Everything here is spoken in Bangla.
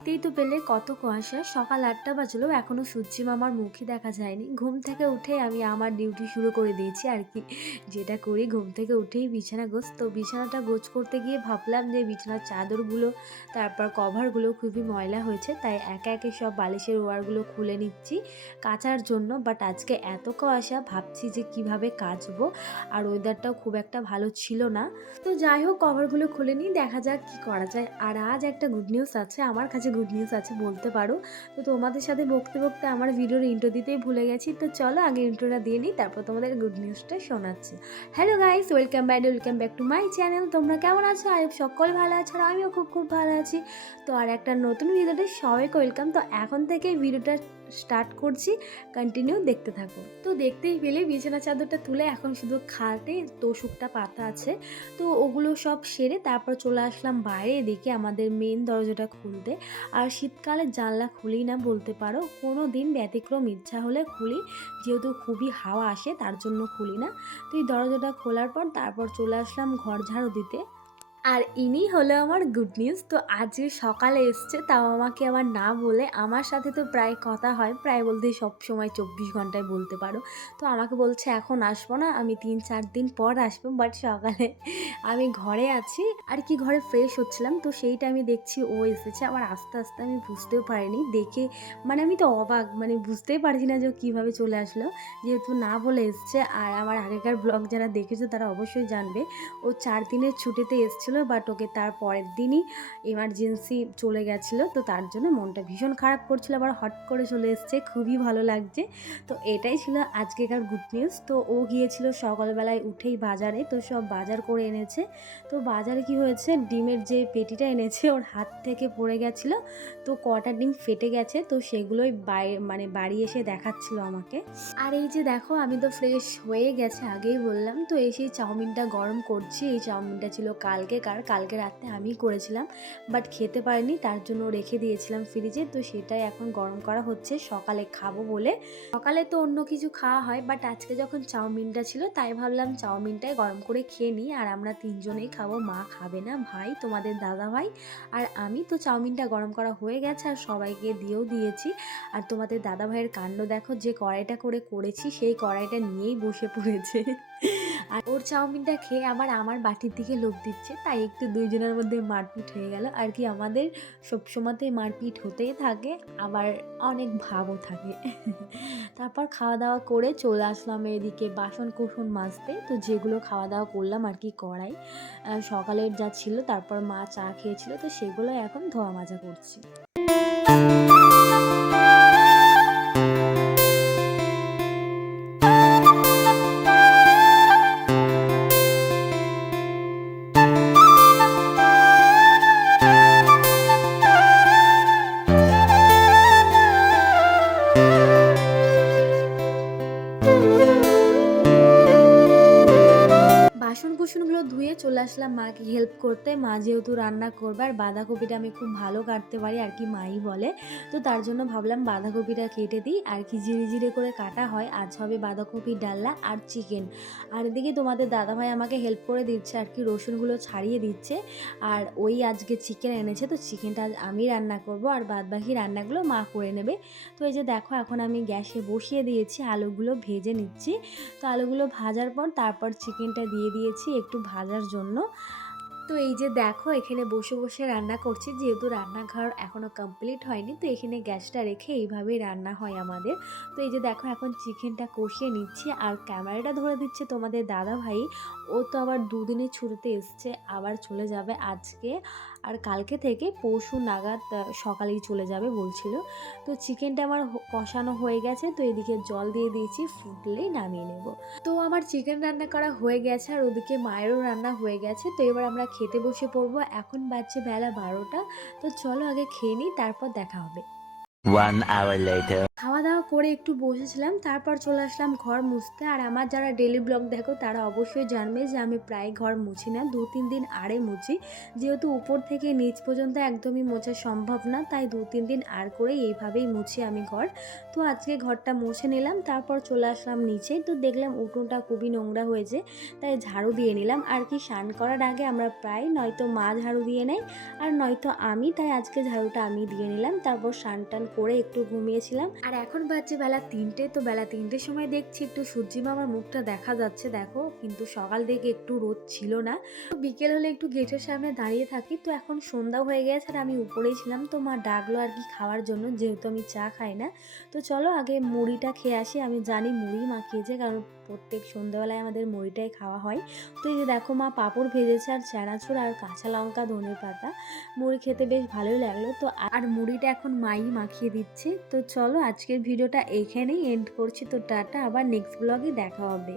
দেখতেই তো পেলে কত কুয়াশা। সকাল আটটা বাজলো এখনও সূর্যি মামার মুখে দেখা যায়নি। ঘুম থেকে উঠে আমি আমার ডিউটি শুরু করে দিয়েছি আর কি। যেটা করি ঘুম থেকে উঠেই বিছানা গোছ তো বিছানাটা গোছ করতে গিয়ে ভাবলাম যে বিছানার চাদরগুলো, তারপর কভারগুলো খুবই ময়লা হয়েছে, তাই একে একে সব বালিশের ওয়ারগুলো খুলে নিচ্ছি কাচার জন্য। বাট আজকে এত কুয়াশা, ভাবছি যে কীভাবে কাচবো। আর ওয়েদারটাও খুব একটা ভালো ছিল না। তো যাই হোক, কভারগুলো খুলে নিই, দেখা যাক কি করা যায়। আর আজ একটা গুড নিউজ আছে, আমার কাছে গুড নিউজ আছে বলতে পারো। তো তোমাদের সাথে বকতে বকতে আমার ভিডিওর ইন্ট্রো দিতেই ভুলে গেছি। তো চলো আগে ইন্ট্রোটা দিয়ে নিই, তারপর তোমাদের গুড নিউজটা শোনাচ্ছি। Hello guys welcome bad welcome back to my channel তোমরা কেমন আছো? আই সকল ভালো আছো আর আমিও খুব খুব ভালো আছি। তো আর একটা নতুন ভিডিওটা সবাইকে ওয়েলকাম তো এখন থেকে ভিডিওটা স্টার্ট করছি কন্টিনিউ দেখতে থাকো। তো দেখতেই পেলে বিছানা চাদরটা তুলে এখন শুধু খাটে তোষকটা পাতা আছে। তো ওগুলো সব সেরে তারপর চলে আসলাম বাইরে, এদিকে আমাদের মেন দরজাটা খুলতে। আর শীতকালে জানলা খুলি না বলতে পারো কোনো দিন ব্যতিক্রম ইচ্ছা হলে খুলি, যেহেতু খুবই হাওয়া আসে তার জন্য খুলি না। তো এই দরজাটা খোলার পর তারপর চলে আসলাম ঘর ঝাড়ু দিতে। আর ইনি হলো আমার গুড নিউজ তো আজকে সকালে এসছে, তাও আমাকে আবার না বলে আমার সাথে তো প্রায় কথা হয়, প্রায় বলতে সব সময় চব্বিশ ঘন্টায় বলতে পারো। তো আমাকে বলছে, এখন আসব না, আমি তিন চার দিন পর আসব। বাট সকালে আমি ঘরে আছি। আর কি ঘরে ফ্রেশ হচ্ছিলাম, তো সেইটা আমি দেখছি ও এসেছে। আবার আস্তে আস্তে আমি বুঝতেও পারিনি। দেখে মানে আমি তো অবাক মানে বুঝতেই পারছি না যে কীভাবে চলে আসলো। যেহেতু না বলে এসছে, আর আমার আগেকার ব্লগ যারা দেখেছ, তারা অবশ্যই জানবে। ও চার দিনের ছুটিতে এসেছিল বাট ওকে তার পরের দিনই এমার্জেন্সি চলে গেছিল, তো তার জন্য মনটা ভীষণ খারাপ করছিল, আবার হট করে চলে এসছে, খুবই ভালো লাগছে। তো এটাই ছিল আজকেকার গুড নিউজ তো ও গিয়েছিল সকালবেলায় উঠেই বাজারে, তো সব বাজার করে এনেছে। তো বাজারে কি হয়েছে, ডিমের যে পেটিটা এনেছে, ওর হাত থেকে পড়ে গেছিল, তো কটা ডিম ফেটে গেছে, তো সেগুলোই বাইরে মানে বাড়ি এসে দেখাচ্ছিল আমাকে। আর এই যে দেখো, আমি তো ফ্রেশ হয়ে গেছে, আগেই বললাম, তো এসে চাউমিনটা গরম করছি, এই চাউমিনটা ছিল কালকে কার কালকে রাতে আমি করেছিলাম বাট খেতে পারিনি, তার জন্য রেখে দিয়েছিলাম ফ্রিজে তো সেটাই এখন গরম করা হচ্ছে, সকালে খাব বলে। সকালে তো অন্য কিছু খাওয়া হয় বাট আজকে যখন চাউমিনটা ছিল, তাই ভাবলাম চাউমিনটাই গরম করে খেয়ে নিই, আর আমরা তিনজনেই খাব, মা খাবে না, ভাই, তোমাদের দাদা ভাই, আর আমি তো চাউমিনটা গরম করা হয়ে গেছে, আর সবাইকে দিয়েও দিয়েছি। আর তোমাদের দাদা ভাইয়ের কাণ্ড দেখো, যে কড়াইটা করে করেছি, সেই কড়াইটা নিয়েই বসে পড়েছে। আর ওর চাউমিনটা খেয়ে আবার আমার বাটির দিকে লোভ দিচ্ছে তাই একটু দুইজনের মধ্যে মারপিট হয়ে গেল। আর কি আমাদের সবসময়তেই মারপিট হতেই থাকে আবার অনেক ভাবও থাকে। তারপর খাওয়া দাওয়া করে চলে আসলাম এদিকে বাসন কোসন মাজতে তো যেগুলো খাওয়া দাওয়া করলাম আর কি আহ, সকালের যা ছিল তারপর মা চা খেয়েছিল তো সেগুলো এখন ধোয়া মাজা করছি। বাসন কুসনগুলো ধুয়ে চলে আসলাম মাকে হেল্প করতে। মা যেহেতু রান্না করবে, আর বাঁধাকপিটা আমি খুব ভালো কাটতে পারি, আর কি মাই বলে। তো তার জন্য ভাবলাম বাঁধাকপিটা কেটে দিই, আর কি জিরে জিরে করে কাটা হয়। আজ হবে বাঁধাকপি ডাল্লা আর চিকেন আর এদিকে তোমাদের দাদাভাই আমাকে হেল্প করে দিচ্ছে, আর কি রসুনগুলো ছাড়িয়ে দিচ্ছে। আর ওই আজকে চিকেন এনেছে, তো চিকেনটা আমি রান্না করব, আর বাদ বাকি রান্নাগুলো মা করে নেবে। তো এই যে দেখো, এখন আমি গ্যাসে বসিয়ে দিয়েছি, আলুগুলো ভেজে নিচ্ছি। তো আলুগুলো ভাজার পর তারপর চিকেনটা দিয়ে দিয়েছি একটু ভাজার জন্য। তো এই যে দেখো, এখানে বসে বসে রান্না করছি। যেহেতু রান্নাঘর এখনও কমপ্লিট হয়নি, তো এখানে গ্যাসটা রেখে এইভাবেই রান্না হয় আমাদের। তো এই যে দেখো, এখন চিকেনটা কষিয়ে নিচ্ছি। আর ক্যামেরাটা ধরে দিচ্ছে তোমাদের দাদা ভাই ও তো আবার দুদিনের ছুটিতে এসছে, আবার চলে যাবে আজকে। আর কালকে থেকে পরশু নাগাদ সকালেই চলে যাবে বলছিল। তো চিকেনটা আমার কষানো হয়ে গেছে। তো এদিকে জল দিয়ে দিয়েছি, ফুটলেই নামিয়ে নেব। তো আমার চিকেন রান্না করা হয়ে গেছে, আর ওদিকে মায়েরও রান্না হয়ে গেছে। তো এবার আমরা খেতে বসে পড়ব। এখন বাজছে বেলা বারোটা। তো চলো আগে খেয়ে নিই, তারপর দেখা হবে। One hour later. খাওয়া দাওয়া করে একটু বসেছিলাম, তারপর চলে আসলাম ঘর মুছতে। আর আমার যারা ডেলি ব্লগ দেখো, তারা অবশ্যই জানবে যে আমি প্রায় ঘর মুছি না দু তিন দিন আরে মুছি। যেহেতু উপর থেকে নিচ পর্যন্ত একদমই মোছা সম্ভব না, তাই দু তিন দিন আর করে এইভাবেই মুছি আমি ঘর। তো আজকে ঘরটা মুছে নিলাম, তারপর চলে আসলাম নিচে। তো দেখলাম উঠোনটা খুবই নোংরা হয়েছে, তাই ঝাড়ু দিয়ে নিলাম। আর কি স্নান করার আগে আমরা প্রায় নয়তো মা ঝাড়ু দিয়ে নেয়, আর নয়তো আমি, তাই আজকে ঝাড়ুটা আমি দিয়ে নিলাম। তারপর স্নান টান করে একটু ঘুমিয়েছিলাম। আর এখন বাজছে বেলা তিনটে, তো বেলা তিনটের সময় দেখছি একটু সূর্যি মামার মুখটা দেখা যাচ্ছে, দেখো। কিন্তু সকাল থেকে একটু রোদ ছিল না। তো বিকেল হলে একটু গেটের সামনে দাঁড়িয়ে থাকি। তো এখন সন্ধ্যা হয়ে গেছে আর আমি উপরেই ছিলাম। তো মা ডাকলো আর কি খাওয়ার জন্য, যেহেতু আমি চা খাই না। তো চলো আগে মুড়িটা খেয়ে আসি। আমি জানি মুড়ি মাখিয়েছে, কারণ প্রত্যেক সন্ধ্যাবেলায় আমাদের মুড়িটাই খাওয়া হয়। তো এই যে দেখো মা পাঁপড় ভেজেছে আর চানাচুর আর কাঁচা লঙ্কা ধনে পাতা। মুড়ি খেতে বেশ ভালোই লাগল। তো আর মুড়িটা এখন মাই মাখিয়ে দিচ্ছে। তো চলো আজকের ভিডিওটা এখানেই এন্ড করছি। তো টাটা, আবার নেক্সট ব্লগে দেখা হবে।